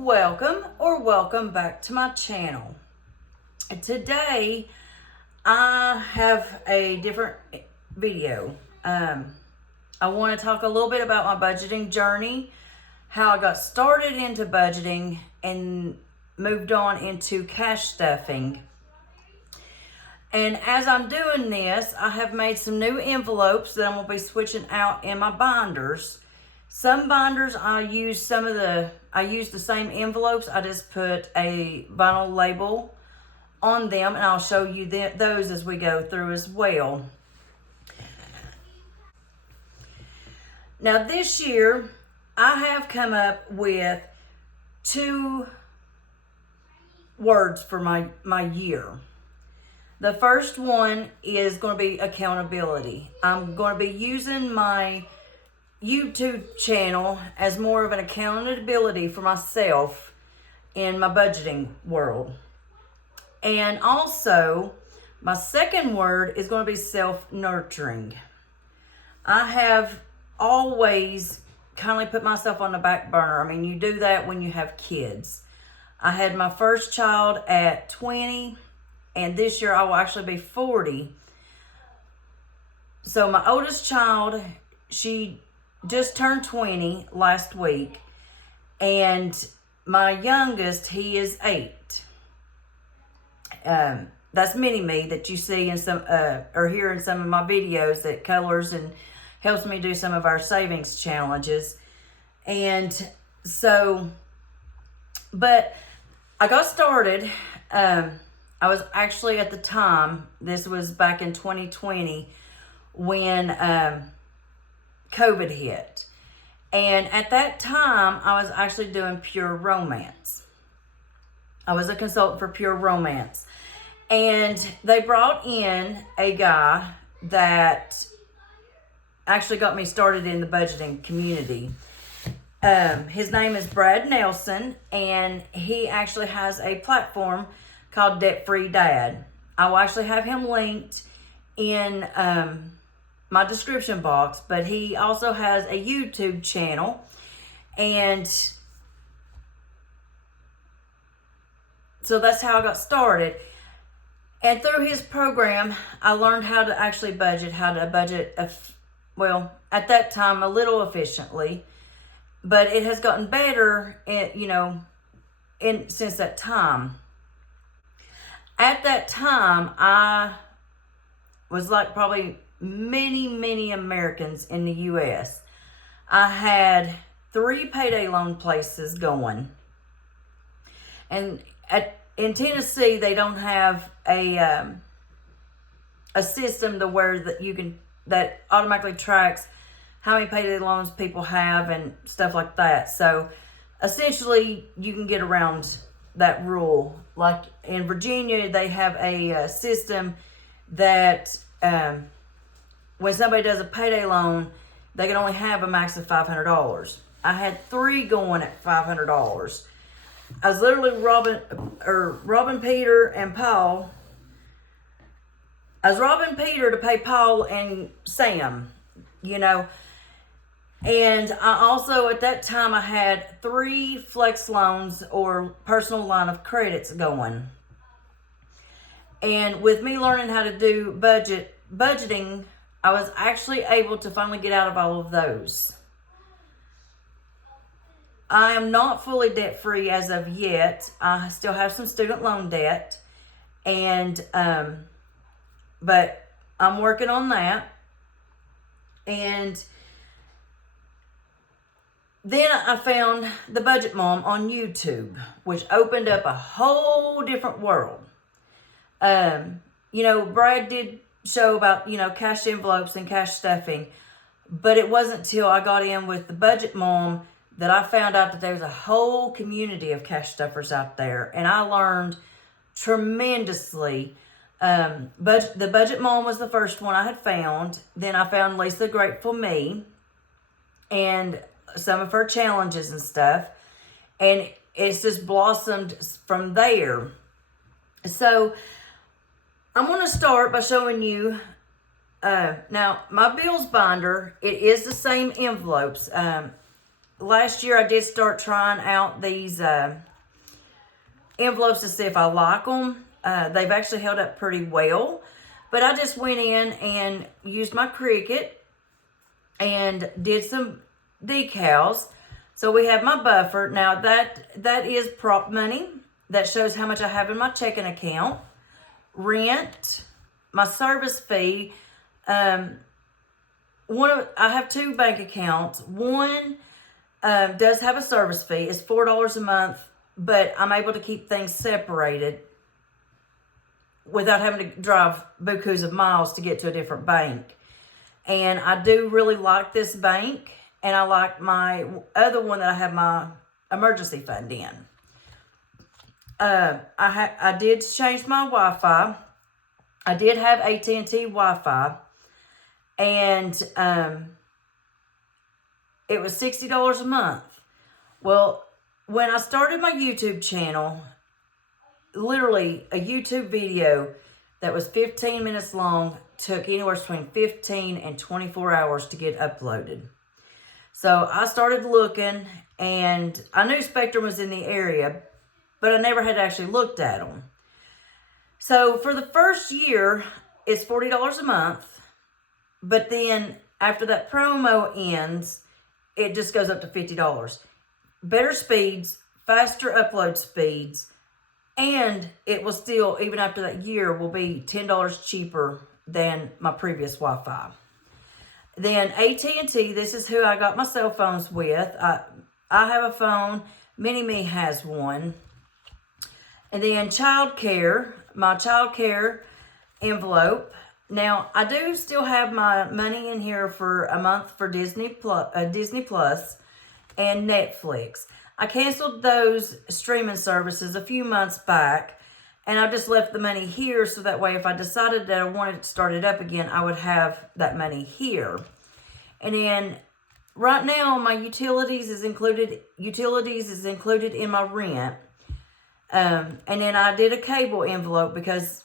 Welcome or welcome back to my channel. Today I have a different video. I want to talk a little bit about my budgeting journey, how I got started into budgeting and moved on into cash stuffing. And as I'm doing this, I have made some new envelopes that I'm going to be switching out in my binders. Some binders I use the same envelopes. I just put a vinyl label on them, and I'll show you those as we go through as well. Now this year, I have come up with 2 words for my year. The first one is going to be accountability. I'm going to be using my YouTube channel as more of an accountability for myself in my budgeting world. And also, my second word is going to be self-nurturing. I have always kind of put myself on the back burner. I mean, you do that when you have kids. I had my first child at 20, and this year I will actually be 40. So my oldest child, she just turned 20 last week, and my youngest, he is 8. That's Mini-Me that you see in some or hear in some of my videos that colors and helps me do some of our savings challenges. And so, but I got started. I was actually at the time, this was back in 2020 when COVID hit. And at that time, I was actually doing Pure Romance. I was a consultant for Pure Romance. And they brought in a guy that actually got me started in the budgeting community. His name is Brad Nelson, and he actually has a platform called freedad. I will actually have him linked in my description box, but he also has a YouTube channel, and so that's how I got started. And through his program, I learned how to actually budget, well, at that time, a little efficiently, but it has gotten better, since that time. At that time, I was like probably many Americans in the U.S. I had 3 payday loan places going. And in Tennessee, they don't have a system to where that automatically tracks how many payday loans people have and stuff like that. So essentially, you can get around that rule. Like in Virginia, they have a system that when somebody does a payday loan, they can only have a max of $500. I had 3 going at $500. I was literally robbing Peter and Paul. I was robbing Peter to pay Paul and Sam, And I also, at that time, I had 3 flex loans or personal line of credits going. And with me learning how to do budgeting, I was actually able to finally get out of all of those. I am not fully debt-free as of yet. I still have some student loan debt, and but I'm working on that. And then I found the Budget Mom on YouTube, which opened up a whole different world. Brad did show about, cash envelopes and cash stuffing, but it wasn't till I got in with the Budget Mom that I found out that there's a whole community of cash stuffers out there, and I learned tremendously. But the Budget Mom was the first one I had found. Then I found Lisa Grateful Me and some of her challenges and stuff, and it's just blossomed from there. So I'm going to start by showing you now my bills binder. It is the same envelopes. last year I did start trying out these envelopes to see if I like them. They've actually held up pretty well. But I just went in and used my Cricut and did some decals. So we have my buffer. Now that is prop money. That shows how much I have in my checking account. Rent, my service fee. I have two bank accounts. One does have a service fee. It's $4 a month, but I'm able to keep things separated without having to drive bukus of miles to get to a different bank. And I do really like this bank, and I like my other one that I have my emergency fund in. I did change my Wi-Fi. I did have AT&T Wi-Fi, and it was $60 a month. Well, when I started my YouTube channel, literally a YouTube video that was 15 minutes long took anywhere between 15 and 24 hours to get uploaded. So I started looking, and I knew Spectrum was in the area, but I never had actually looked at them. So for the first year, it's $40 a month, but then after that promo ends, it just goes up to $50. Better speeds, faster upload speeds, and it will still, even after that year, will be $10 cheaper than my previous Wi-Fi. Then AT&T, this is who I got my cell phones with. I have a phone. Mini-Me has one. And then childcare, my childcare envelope. Now, I do still have my money in here for a month for Disney Plus and Netflix. I canceled those streaming services a few months back, and I just left the money here so that way if I decided that I wanted to start it up again, I would have that money here. And then right now, my utilities is included in my rent. And then I did a cable envelope because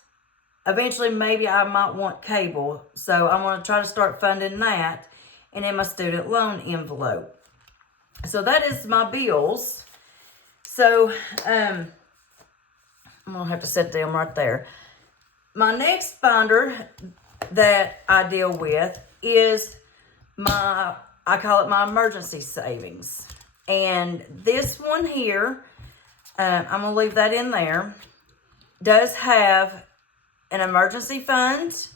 eventually maybe I might want cable. So I'm going to try to start funding that. And then my student loan envelope. So that is my bills. So I'm going to have to set them right there. My next binder that I deal with is I call it my emergency savings. And this one here, I'm going to leave that in there, does have an emergency fund.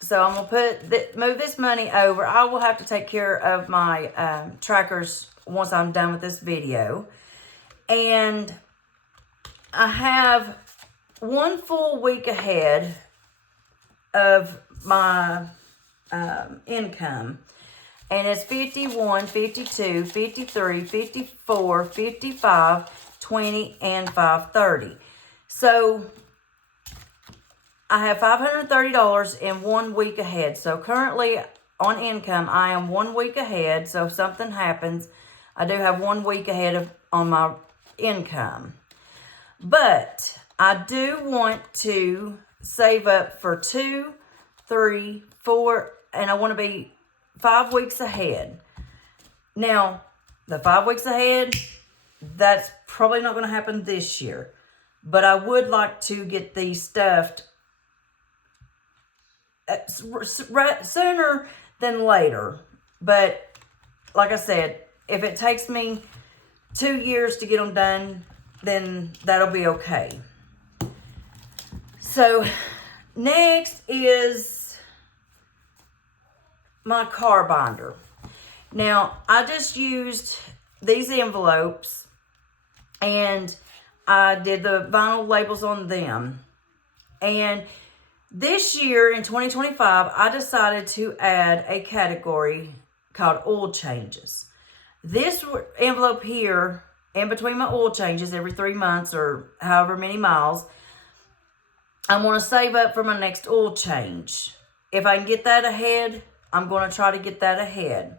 So I'm going to move this money over. I will have to take care of my trackers once I'm done with this video. And I have one full week ahead of my income. And it's 51, 52, 53, 54, 55, 20, and 530. So I have $530 in 1 week ahead. So currently on income, I am 1 week ahead. So if something happens, I do have 1 week ahead on my income. But I do want to save up for 2, 3, 4, and I want to be 5 weeks ahead. Now, the 5 weeks ahead, that's probably not going to happen this year. But I would like to get these stuffed sooner than later. But like I said, if it takes me 2 years to get them done, then that'll be okay. So next is my car binder. Now, I just used these envelopes and I did the vinyl labels on them. And this year in 2025, I decided to add a category called oil changes. This envelope here, in between my oil changes every 3 months or however many miles, I'm going to save up for my next oil change. If I can get that ahead, I'm going to try to get that ahead.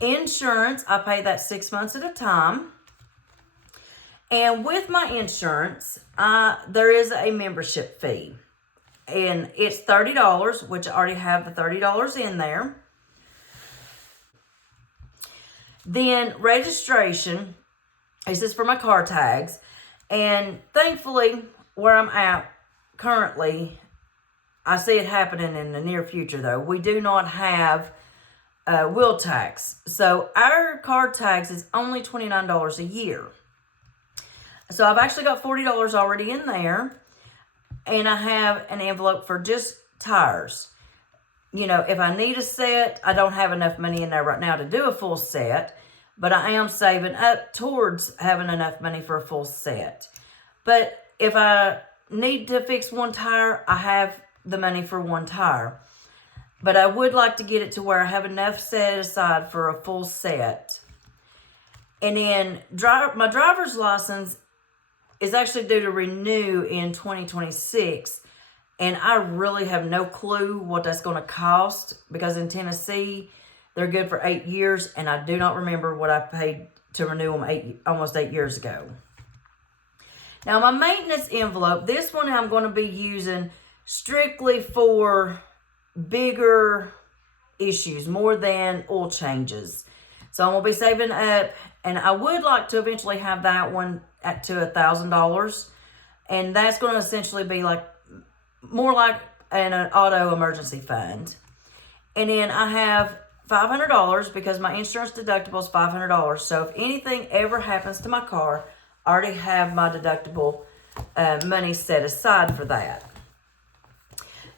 Insurance, I pay that 6 months at a time. And with my insurance, there is a membership fee. And it's $30, which I already have the $30 in there. Then registration, this is for my car tags. And thankfully, where I'm at currently, I see it happening in the near future though. We do not have wheel tax. So our car tags is only $29 a year. So I've actually got $40 already in there. And I have an envelope for just tires. You know, if I need a set, I don't have enough money in there right now to do a full set. But I am saving up towards having enough money for a full set. But if I need to fix one tire, I have the money for one tire. But I would like to get it to where I have enough set aside for a full set. And then my driver's license is actually due to renew in 2026. And I really have no clue what that's going to cost. Because in Tennessee, they're good for 8 years. And I do not remember what I paid to renew them almost 8 years ago. Now, my maintenance envelope, this one I'm going to be using strictly for bigger issues, more than oil changes. So I'm going to be saving up, and I would like to eventually have that one to $1,000. And that's going to essentially be like more like an auto emergency fund. And then I have $500 because my insurance deductible is $500. So if anything ever happens to my car, I already have my deductible money set aside for that.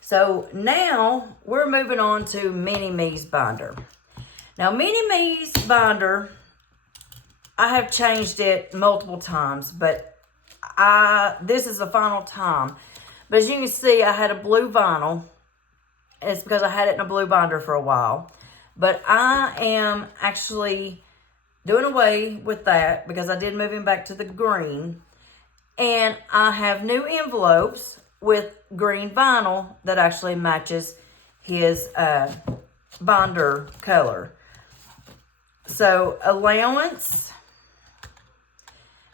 So now we're moving on to Mini Me's binder. Now Mini Me's binder, I have changed it multiple times, but this is the final time. But as you can see, I had a blue vinyl. It's because I had it in a blue binder for a while. But I am actually doing away with that because I did move him back to the green. And I have new envelopes with green vinyl that actually matches his binder color. So allowance,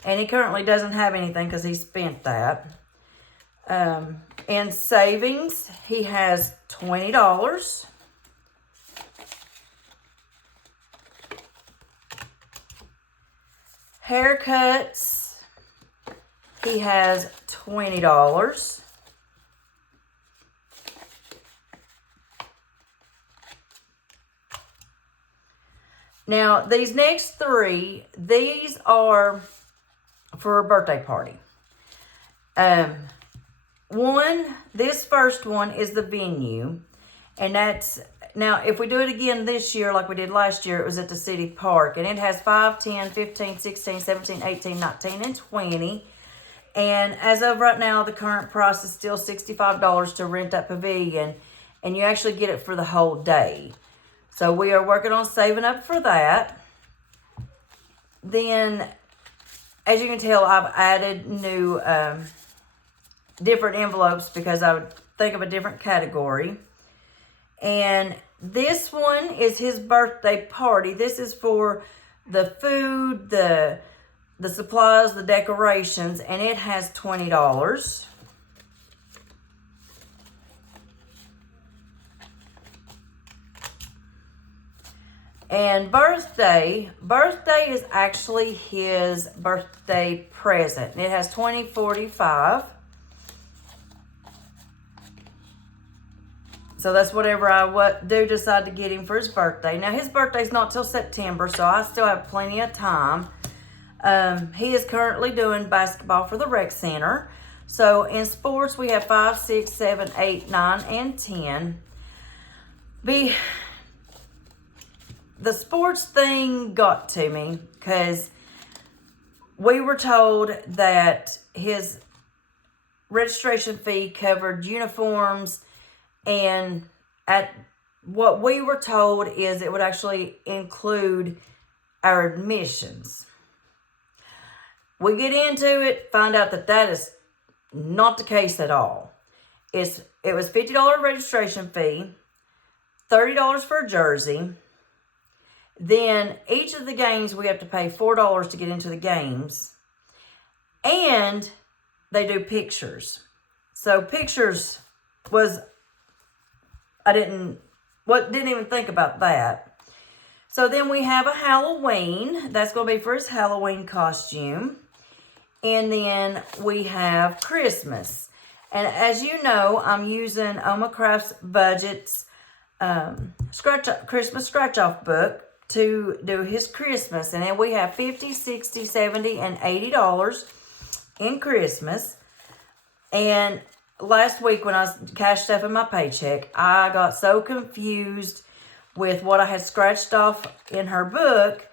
and he currently doesn't have anything because he spent that. In savings, he has $20. Haircuts, he has $20. Now, these next three, these are for a birthday party. This first one is the venue. And that's, now if we do it again this year like we did last year, it was at the city park. And it has 5, 10, 15, 16, 17, 18, 19, and 20. And as of right now, the current price is still $65 to rent that pavilion. And you actually get it for the whole day. So we are working on saving up for that. Then, as you can tell, I've added new different envelopes because I would think of a different category. And this one is his birthday party. This is for the food, the supplies, the decorations, and it has $20. And birthday is actually his birthday present. It has $20.45. So that's whatever I do decide to get him for his birthday. Now, his birthday's not till September, so I still have plenty of time. He is currently doing basketball for the rec center. So in sports, we have 5, 6, 7, 8, 9, and 10. The sports thing got to me because we were told that his registration fee covered uniforms, and at what we were told is it would actually include our admissions. We get into it, find out that that is not the case at all. It was $50 registration fee, $30 for a jersey. Then each of the games we have to pay $4 to get into the games. And they do pictures. So pictures was, didn't even think about that. So then we have a Halloween. That's going to be for his Halloween costume. And then we have Christmas. And as you know, I'm using Oma Craft's Budget's Christmas scratch-off book to do his Christmas. And then we have $50, $60, $70, and $80 in Christmas. And last week when I was cashed up in my paycheck, I got so confused with what I had scratched off in her book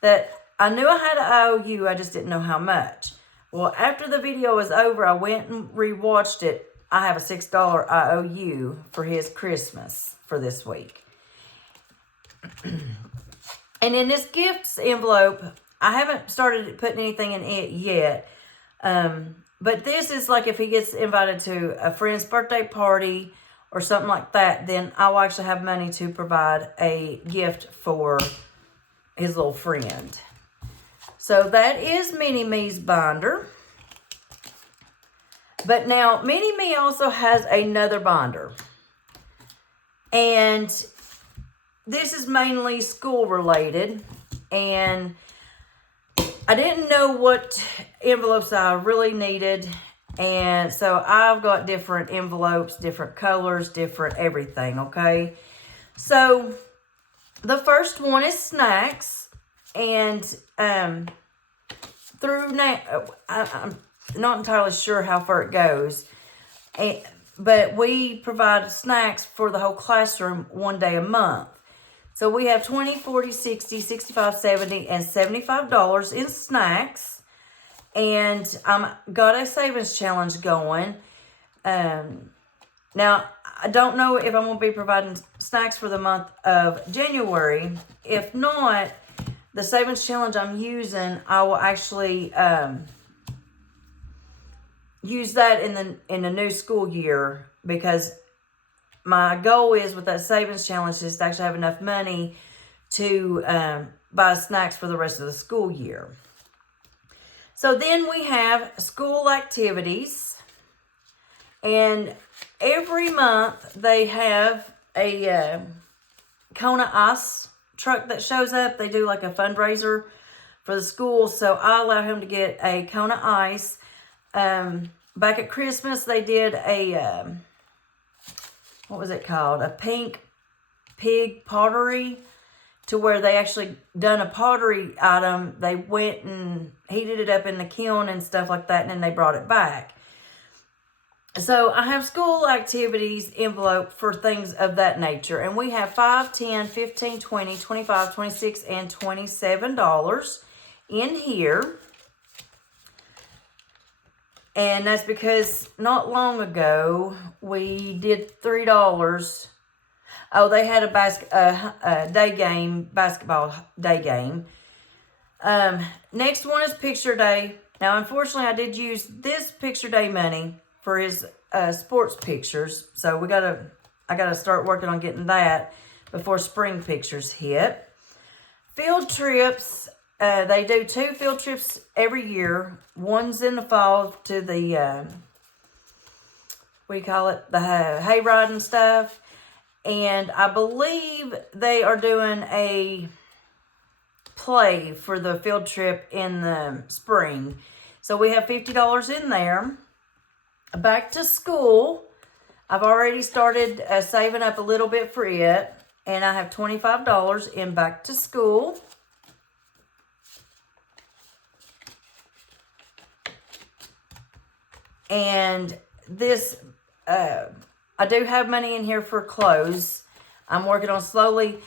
that I knew I had an IOU, I just didn't know how much. Well, after the video was over, I went and rewatched it. I have a $6 IOU for his Christmas for this week. And in this gifts envelope, I haven't started putting anything in it yet. But this is like if he gets invited to a friend's birthday party or something like that, then I'll actually have money to provide a gift for his little friend. So that is Mini-Me's binder. But now, Mini-Me also has another binder. And this is mainly school related. And I didn't know what envelopes I really needed. And so I've got different envelopes, different colors, different everything, okay? So the first one is snacks. And through now, I'm not entirely sure how far it goes. But we provide snacks for the whole classroom one day a month. So we have $20, $40, $60, $65, $70, and $75 in snacks. And I got a savings challenge going. Now, I don't know if I'm going to be providing snacks for the month of January. If not, the savings challenge I'm using, I will actually use that in the new school year, because my goal is with that savings challenge is to actually have enough money to buy snacks for the rest of the school year. So then we have school activities, and every month they have a Kona Ice truck that shows up. They do like a fundraiser for the school, so I allow him to get a Kona Ice. Back at Christmas, they did a, what was it called? A pink pig pottery, to where they actually done a pottery item. They went and heated it up in the kiln and stuff like that, and then they brought it back. So I have school activities envelope for things of that nature. And we have $5, $10, $15, $20, $25, $26, and $27 in here. And that's because not long ago, we did $3. Oh, they had a day game, basketball day game. Next one is picture day. Now, unfortunately, I did use this picture day money for his sports pictures. So I gotta start working on getting that before spring pictures hit. Field trips. They do 2 field trips every year. One's in the fall to the, what do you call it? The hay riding stuff. And I believe they are doing a play for the field trip in the spring. So we have $50 in there. Back to school. I've already started saving up a little bit for it. And I have $25 in back to school. And this, I do have money in here for clothes. I'm working on slowly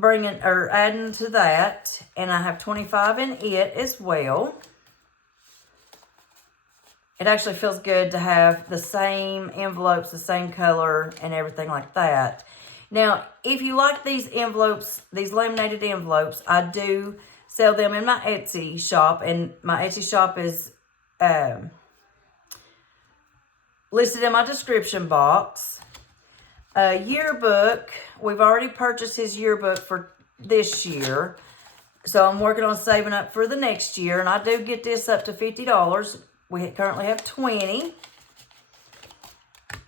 adding to that. And I have $25 in it as well. It actually feels good to have the same envelopes, the same color, and everything like that. Now, if you like these envelopes, these laminated envelopes, I do sell them in my Etsy shop. And my Etsy shop is listed in my description box. Yearbook. We've already purchased his yearbook for this year. So I'm working on saving up for the next year, and I do get this up to $50. We currently have 20.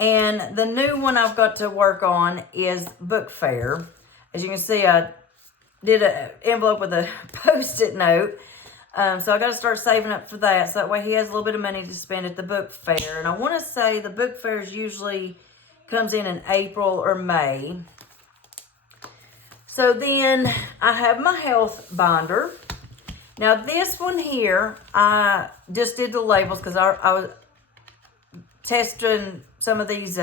And the new one I've got to work on is book fair. As you can see, I did an envelope with a Post-it note. So I got to start saving up for that. So that way he has a little bit of money to spend at the book fair. And I want to say the book fair usually comes in April or May. So then I have my health binder. Now this one here, I just did the labels because I was testing some of these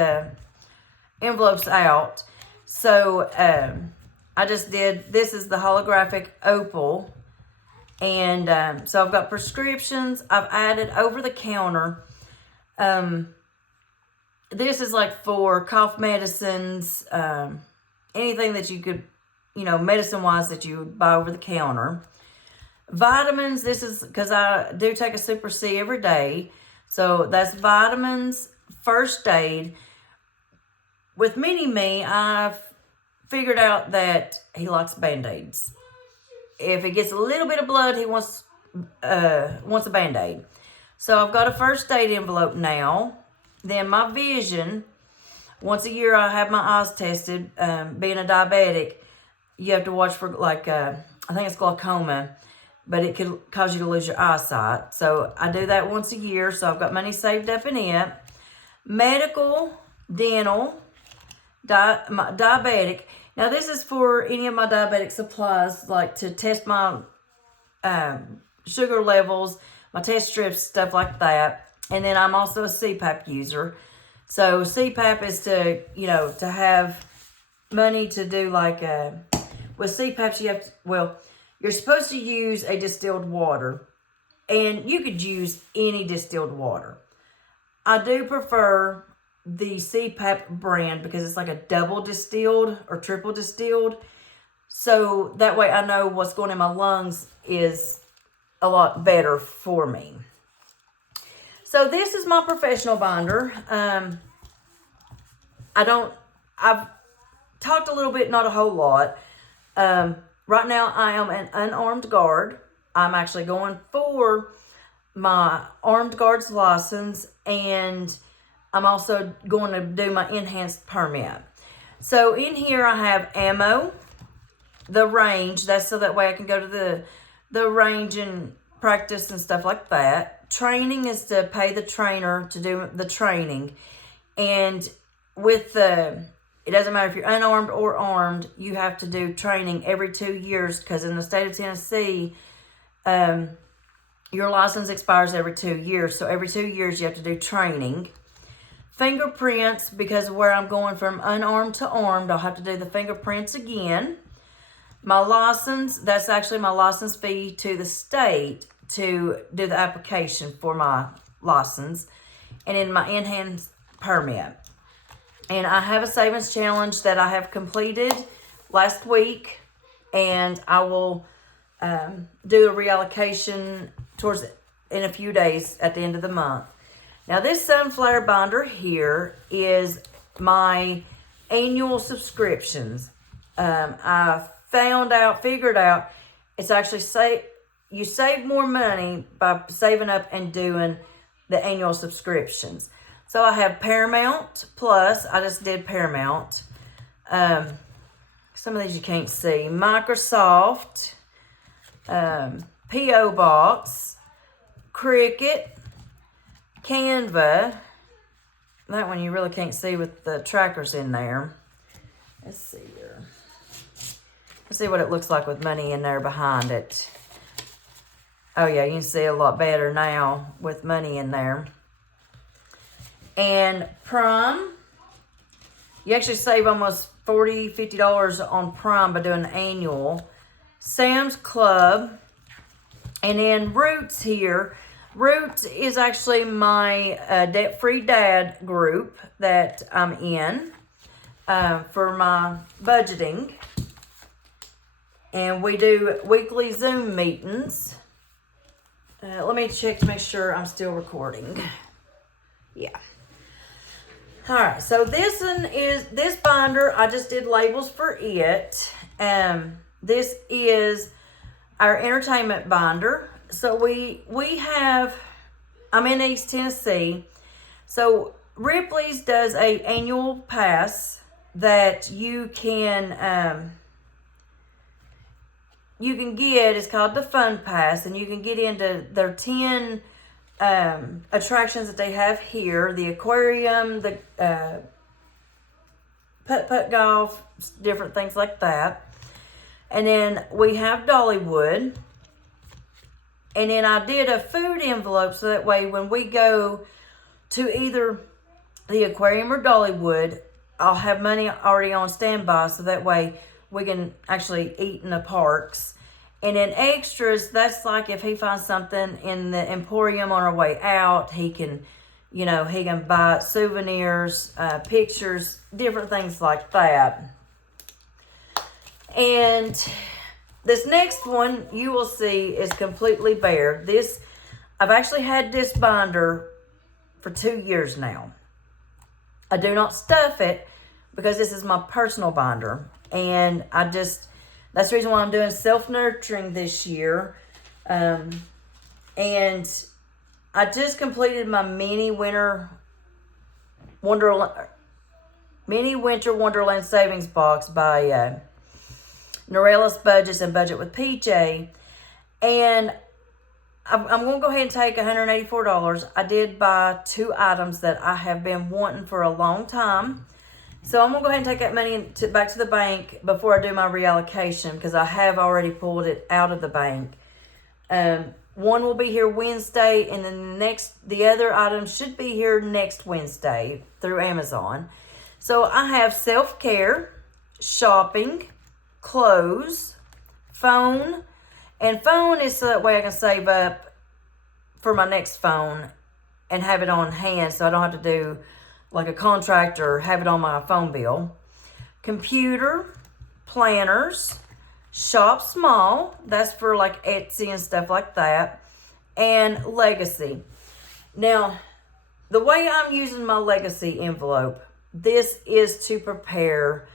envelopes out. So I just did, this is the holographic opal. And so I've got prescriptions. I've added over the counter. This is like for cough medicines, anything that you could, medicine-wise that you would buy over the counter. Vitamins, this is because I do take a Super C every day. So that's vitamins, first aid. With Mini-Me, I've figured out that he likes Band-Aids. If it gets a little bit of blood, he wants a Band-Aid. So I've got a first aid envelope now. Then my vision, once a year I have my eyes tested. Being a diabetic, you have to watch for I think it's glaucoma, but it could cause you to lose your eyesight. So I do that once a year. So I've got money saved up in it. Medical, dental, diabetic. Now this is for any of my diabetic supplies, like to test my sugar levels, my test strips, stuff like that. And then I'm also a CPAP user. So CPAP is to, to have money to do with CPAPs you have to, you're supposed to use a distilled water. And you could use any distilled water. I do prefer the CPAP brand because it's like a double distilled or triple distilled. So that way I know what's going in my lungs is a lot better for me. So this is my professional binder. I've talked a little bit, not a whole lot. Right now I am an unarmed guard. I'm actually going for my armed guard's license, and I'm also going to do my enhanced permit. So in here I have ammo, the range, that's so that way I can go to the range and practice and stuff like that. Training is to pay the trainer to do the training. And with it doesn't matter if you're unarmed or armed, you have to do training every 2 years, because in the state of Tennessee, your license expires every 2 years. So every 2 years you have to do training. Fingerprints, because where I'm going from unarmed to armed, I'll have to do the fingerprints again. My license, that's actually my license fee to the state to do the application for my license. And then my enhanced permit. And I have a savings challenge that I have completed last week. And I will do a reallocation in a few days at the end of the month. Now this sunflower binder here is my annual subscriptions. I figured out it's actually you save more money by saving up and doing the annual subscriptions. So I have Paramount Plus. I just did Paramount. Some of these you can't see. Microsoft, P.O. Box, Cricket, Canva. That one you really can't see with the trackers in there. Let's see here. Let's see what it looks like with money in there behind it. Oh yeah, you can see a lot better now with money in there. And Prime, you actually save almost $40, $50 on Prime by doing an annual. Sam's Club, and then Roots here. Roots is actually my debt-free dad group that I'm in for my budgeting. And we do weekly Zoom meetings. Let me check to make sure I'm still recording. Yeah. All right, so this binder, I just did labels for it. This is our entertainment binder. So we have, I'm in East Tennessee. So Ripley's does a annual pass that you can get. It's called the Fun Pass, and you can get into their 10 attractions that they have here: the aquarium, the putt golf, different things like that. And then we have Dollywood. And then I did a food envelope so that way when we go to either the aquarium or Dollywood, I'll have money already on standby so that way we can actually eat in the parks. And then extras, that's like if he finds something in the Emporium on our way out, he can, he can buy souvenirs, pictures, different things like that. And this next one you will see is completely bare. I've actually had this binder for 2 years now. I do not stuff it because this is my personal binder. And that's the reason why I'm doing self-nurturing this year. And I just completed my mini winter Wonderland savings box by Norellis Budgets and Budget with PJ. And I'm going to go ahead and take $184. I did buy 2 items that I have been wanting for a long time. So I'm going to go ahead and take that money back to the bank before I do my reallocation because I have already pulled it out of the bank. One will be here Wednesday, and then the other item should be here next Wednesday through Amazon. So I have self-care, shopping, clothes, phone, and phone is so that way I can save up for my next phone and have it on hand so I don't have to do like a contract or have it on my phone bill. Computer, planners, shop small, that's for like Etsy and stuff like that, and legacy. Now, the way I'm using my legacy envelope, this is to prepare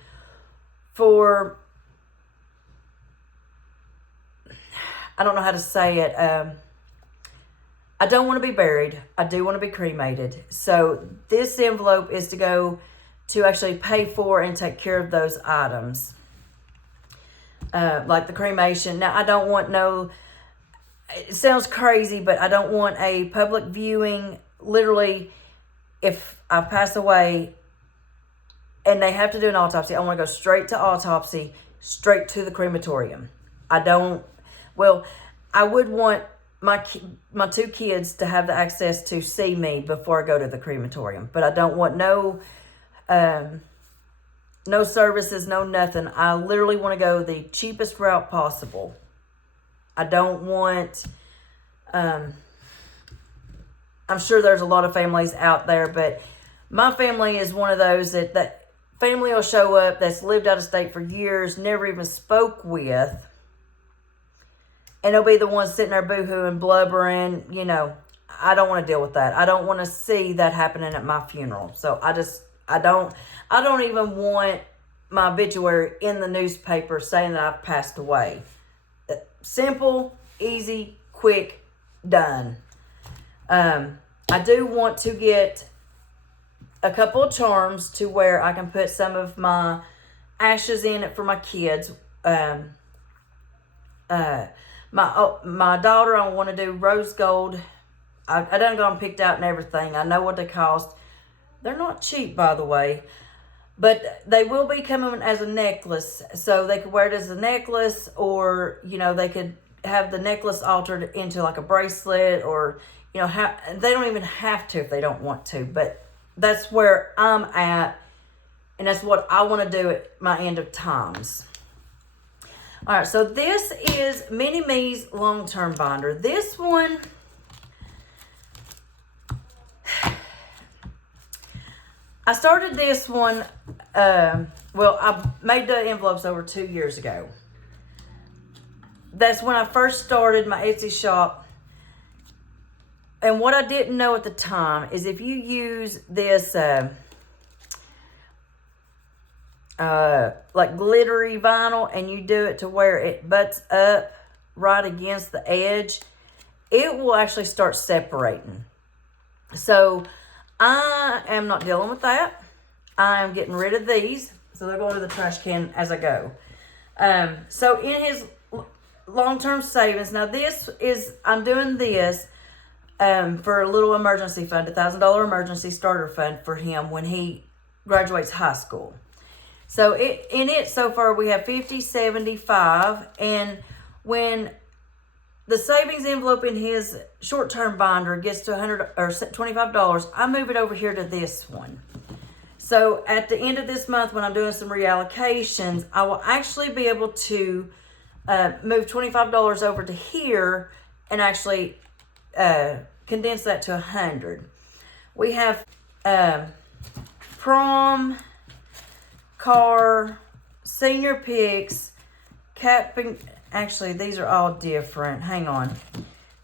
for, I don't know how to say it, I don't want to be buried. I do want to be cremated. So this envelope is to go to actually pay for and take care of those items. Like the cremation. Now, I don't want it sounds crazy, but I don't want a public viewing. Literally, if I pass away and they have to do an autopsy, I want to go straight to autopsy, straight to the crematorium. I would want my 2 kids to have the access to see me before I go to the crematorium. But I don't want no services, no nothing. I literally want to go the cheapest route possible. I don't want, I'm sure there's a lot of families out there, but my family is one of those that family will show up that's lived out of state for years, never even spoke with, and they'll be the ones sitting there boo-hooing, blubbering, I don't want to deal with that. I don't want to see that happening at my funeral. So I don't even want my obituary in the newspaper saying that I've passed away. Simple, easy, quick, done. I do want to get a couple of charms to where I can put some of my ashes in it for my kids. My daughter, I want to do rose gold. I done gone and picked out and everything. I know what they cost. They're not cheap, by the way. But they will be coming as a necklace. So they could wear it as a necklace, or, they could have the necklace altered into like a bracelet, or, they don't even have to if they don't want to. But that's where I'm at. And that's what I want to do at my end of times. All right, so this is Mini Me's long-term binder. This one, I started this one, I made the envelopes over 2 years ago. That's when I first started my Etsy shop. And what I didn't know at the time is if you use this like glittery vinyl and you do it to where it butts up right against the edge, it will actually start separating. So I am not dealing with that. I am getting rid of these. So they're going to the trash can as I go. So in his long-term savings, now this is, I'm doing this for a little emergency fund, $1,000 emergency starter fund for him when he graduates high school. So in it so far we have 50, 75, and when the savings envelope in his short-term binder gets to $100 or $25, I move it over here to this one. So at the end of this month, when I'm doing some reallocations, I will actually be able to move $25 over to here and actually condense that to 100. We have prom, car, senior pics, capping. Actually, these are all different. Hang on.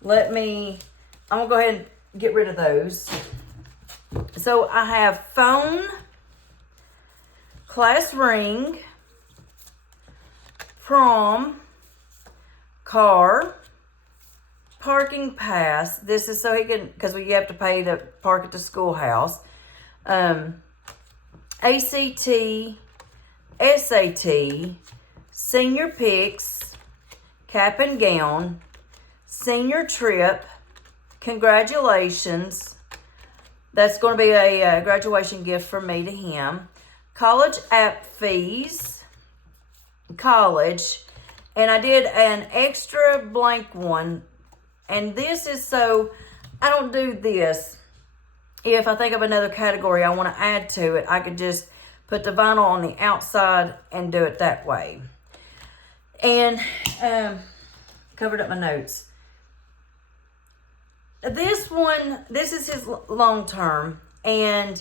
I'm going to go ahead and get rid of those. So I have phone, class ring, prom, car, parking pass. This is so he can, because you have to pay to park at the schoolhouse. ACT, SAT, senior pics, cap and gown, senior trip, congratulations. That's going to be a graduation gift from me to him. College app fees, college, and I did an extra blank one. And this is so I don't do this. If I think of another category I want to add to it, I could just put the vinyl on the outside and do it that way. And covered up my notes. This is his long term, and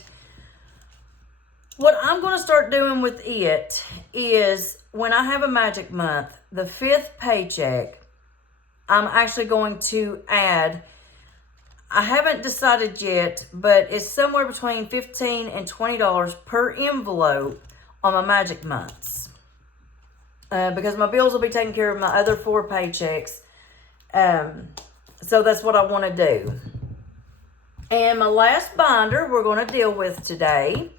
what I'm going to start doing with it is when I have a magic month, the 5th paycheck, I'm actually going to add, I haven't decided yet, but it's somewhere between $15 and $20 per envelope on my magic months. Because my bills will be taking care of my other 4 paychecks. So that's what I want to do. And my last binder we're going to deal with today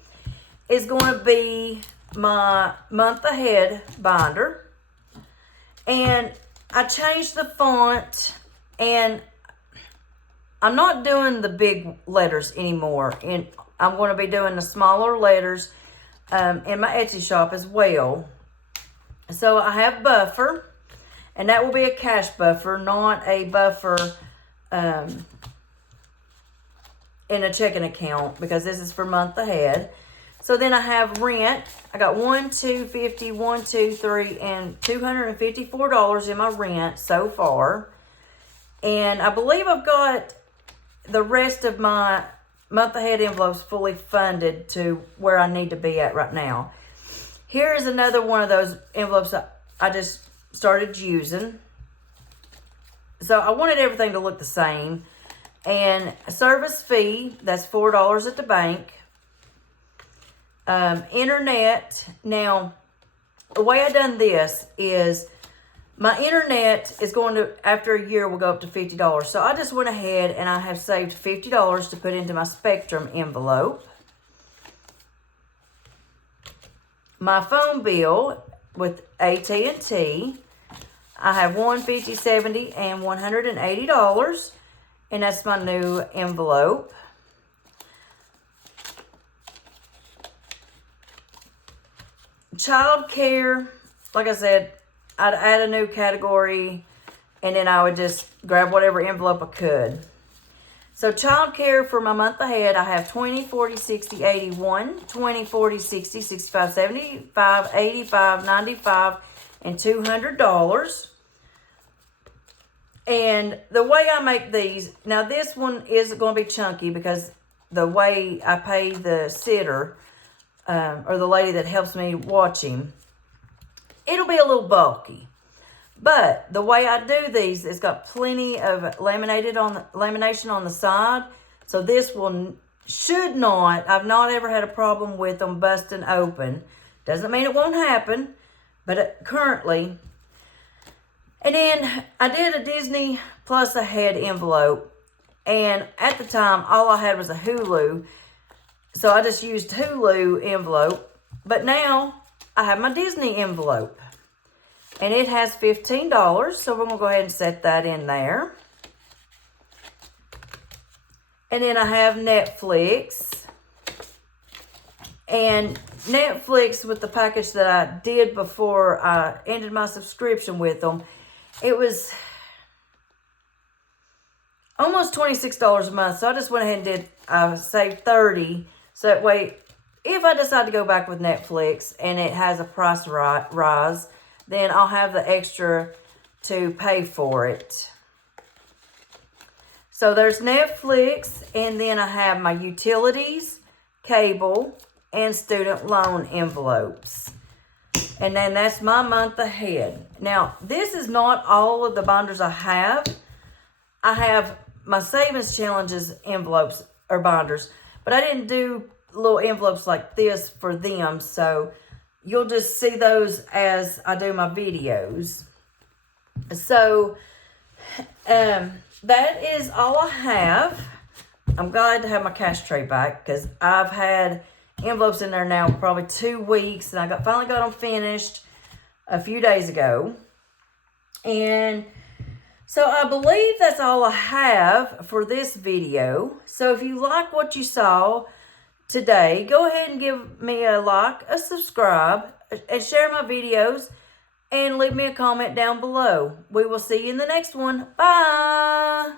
is going to be my month ahead binder. And I changed the font, and I'm not doing the big letters anymore. And I'm going to be doing the smaller letters in my Etsy shop as well. So I have buffer, and that will be a cash buffer, not a buffer in a checking account, because this is for month ahead. So then I have rent. I got $1,250, $1,250, and $254 in my rent so far. And I believe I've got the rest of my month ahead envelopes fully funded to where I need to be at right now. Here's another one of those envelopes I just started using. So I wanted everything to look the same. And a service fee, that's $4 at the bank. Internet. Now, the way I done this is my internet is going to, after a year, will go up to $50. So I just went ahead and I have saved $50 to put into my Spectrum envelope. My phone bill with AT&T, I have $150, $70, and $180, and that's my new envelope. Child care, like I said, I'd add a new category, and then I would just grab whatever envelope I could. So child care for my month ahead, I have 20, 40, 60, 81, 20, 40, 60, 65, 75, 85, 95, and $200. And the way I make these, now this one is going to be chunky because the way I pay the sitter, or the lady that helps me watch him, it'll be a little bulky. But the way I do these, it's got plenty of lamination on the side. So this should not, I've not ever had a problem with them busting open. Doesn't mean it won't happen, but currently. And then I did a Disney Plus Ahead envelope. And at the time, all I had was a Hulu. So I just used Hulu envelope. But now I have my Disney envelope. And it has $15. So we're going to go ahead and set that in there. And then I have Netflix. And Netflix, with the package that I did before I ended my subscription with them, it was almost $26 a month. So I just went ahead and did, I saved $30. So that way, if I decide to go back with Netflix and it has a price rise, then I'll have the extra to pay for it. So there's Netflix, and then I have my utilities, cable, and student loan envelopes. And then that's my month ahead. Now, this is not all of the binders I have. I have my savings challenges envelopes or binders, but I didn't do little envelopes like this for them. So you'll just see those as I do my videos. So, that is all I have. I'm glad to have my cash tray back because I've had envelopes in there now probably 2 weeks, and I finally got them finished a few days ago. And so I believe that's all I have for this video. So if you like what you saw today, go ahead and give me a like, a subscribe, and share my videos. And leave me a comment down below. We will see you in the next one. Bye.